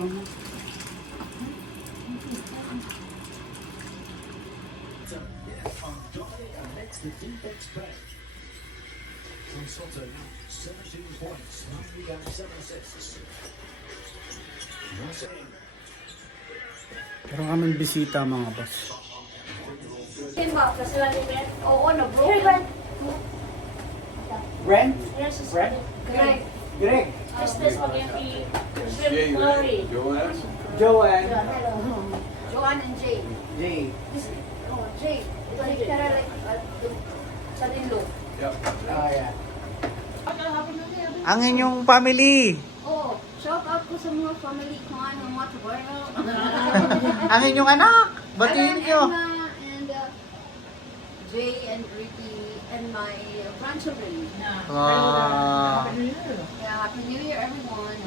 Pero kaming bisita mga boss. Oo, bro. Brent? Yes, Brent? Greg. Greg? Business spaghetti. Shrimp curry. Joanne? Hello. Joanne and Jay. Jay? Oh, Jay. Ito yung kara like sa Linlo. Oh, yeah. Ang inyong family! Oh, shout out ko sa mga family ko ano, mga tabarno. Ang inyong anak! Batiin nyo! Emma and Jay and Ricky and my grandchildren. Wow. Yeah, Happy New Year everyone.